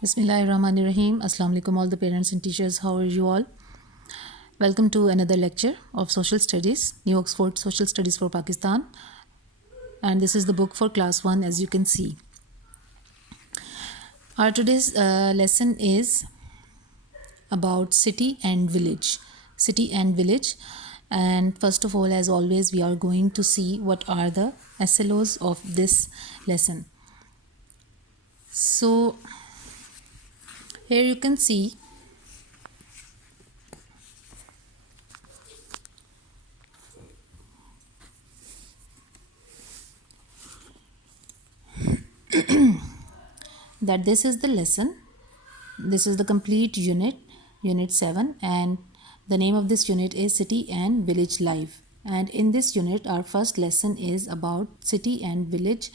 Bismillahirrahmanirrahim. Assalamu alaikum all the parents and teachers. How are you all? Welcome to another lecture of Social Studies, New Oxford Social Studies for Pakistan. And this is the book for class 1, as you can see. Our today's lesson is about city and village. City and village. And first of all, as always, we are going to see what are the SLOs of this lesson. So here you can see that this is the lesson. This is the complete unit 7, and the name of this unit is City and Village Life. And in this unit, our first lesson is about city and village.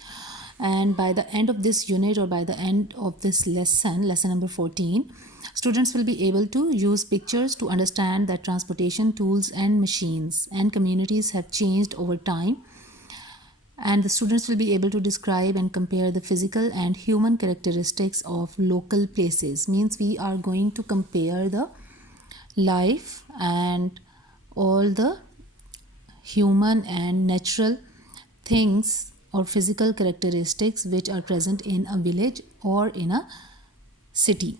And by the end of this unit, or by the end of this lesson number 14, students will be able to use pictures to understand that transportation tools and machines and communities have changed over time. And the students will be able to describe and compare the physical and human characteristics of local places. Means we are going to compare the life and all the human and natural things or physical characteristics which are present in a village or in a city.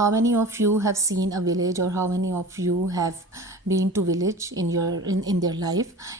how many of you have seen a village, or how many of you have been to village in their life.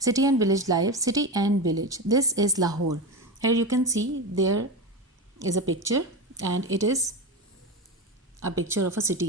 City and village life. City and village. This is Lahore. Here you can see there is a picture, and it is a picture of a city.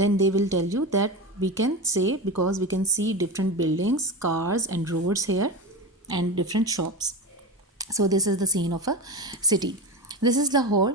Then they will tell you that we can say, because we can see different buildings, cars and roads here, and different shops. So this is the scene of a city. This is Lahore.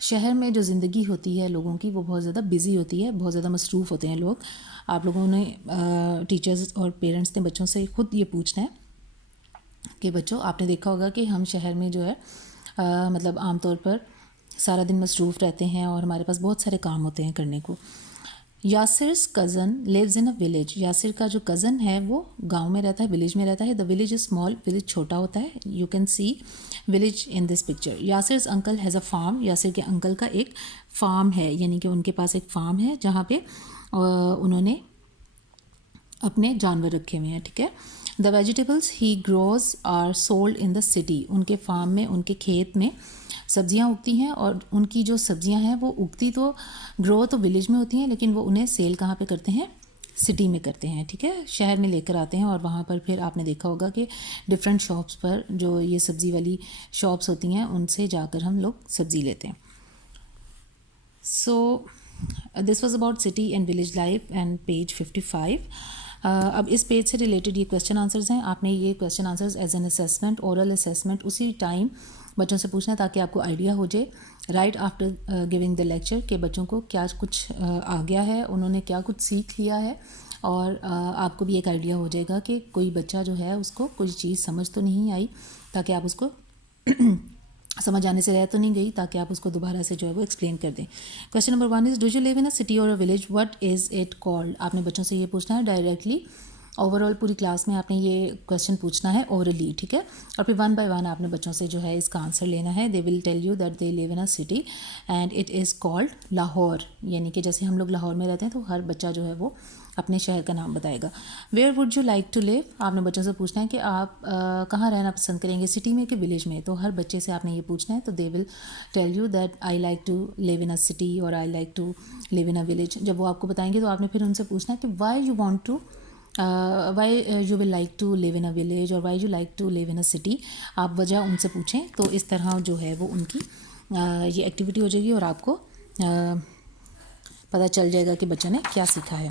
شہر میں جو زندگی ہوتی ہے لوگوں کی وہ بہت زیادہ بزی ہوتی ہے, بہت زیادہ مصروف ہوتے ہیں لوگ. آپ لوگوں نے ٹیچرز اور پیرنٹس نے بچوں سے خود یہ پوچھنا ہے کہ بچوں آپ نے دیکھا ہوگا کہ ہم شہر میں جو ہے مطلب عام طور پر سارا دن مصروف رہتے ہیں اور ہمارے پاس بہت سارے کام ہوتے ہیں کرنے کو. یاسر's cousin lives in a village. Yasir کا جو کزن ہے وہ گاؤں میں رہتا ہے, ولیج میں رہتا ہے. the village is small, village چھوٹا ہوتا ہے. you can see village in this picture. یاسر's uncle has a farm. Yasir کے انکل کا ایک فارم ہے, یعنی کہ ان کے پاس ایک فارم ہے جہاں پہ انہوں نے اپنے جانور رکھے ہوئے ہیں, ٹھیک ہے. the vegetables he grows are sold in the city. ان کے فارم میں, ان کے کھیت میں سبزیاں اگتی ہیں, اور ان کی جو سبزیاں ہیں وہ اگتی تو گرو تو ولیج میں ہوتی ہیں, لیکن وہ انہیں سیل کہاں پہ کرتے ہیں, سٹی میں کرتے ہیں, ٹھیک ہے, شہر میں لے کر آتے ہیں. اور وہاں پر پھر آپ نے دیکھا ہوگا کہ ڈفرینٹ شاپس پر جو یہ سبزی والی شاپس ہوتی ہیں ان سے جا کر ہم لوگ سبزی لیتے ہیں. So this was about city and village life and page 55. اب اس پیج سے ریلیٹڈ یہ کویشچن آنسرز ہیں. آپ نے یہ question answers as an assessment, oral assessment اسی ٹائم بچوں سے پوچھنا ہے تاکہ آپ کو آئیڈیا ہو جائے right after giving the lecture کہ بچوں کو کیا کچھ آ گیا ہے, انہوں نے کیا کچھ سیکھ لیا ہے, اور آپ کو بھی ایک آئیڈیا ہو جائے گا کہ کوئی بچہ جو ہے اس کو کوئی چیز سمجھ تو نہیں آئی, تاکہ آپ اس کو سمجھ آنے سے رہ تو نہیں گئی, تاکہ آپ اس کو دوبارہ سے جو ہے وہ ایکسپلین کر دیں. Question number 1 is do you live in a city or a village, what is it called. آپ نے بچوں سے یہ پوچھنا ہے ڈائریکٹلی. اوور آل پوری کلاس میں آپ نے یہ کویشچن پوچھنا ہے اورلی, ٹھیک ہے, اور پھر 1 by 1 آپ نے بچوں سے جو ہے اس کا آنسر لینا ہے. They will tell you that they live in a city and it is called Lahore, یعنی کہ جیسے ہم لوگ لاہور میں رہتے ہیں تو ہر بچہ جو ہے وہ اپنے شہر کا نام بتائے گا. Where would you like to live, آپ نے بچوں سے پوچھنا ہے کہ آپ کہاں رہنا پسند کریں گے, سٹی میں کہ ولیج میں. تو ہر بچے سے آپ نے یہ پوچھنا ہے, تو they will tell you that I like to live in a city or I like to live in a village. جب وہ آپ کو بتائیں گے تو آپ نے پھر ان سے پوچھنا ہے کہ why you want to why you will like to live in a village اور why you like to live in a city. آپ وجہ ان سے پوچھیں, تو اس طرح جو ہے وہ ان کی یہ ایکٹیویٹی ہو جائے گی اور آپ کو پتہ چل جائے گا کہ بچوں نے کیا سیکھا ہے.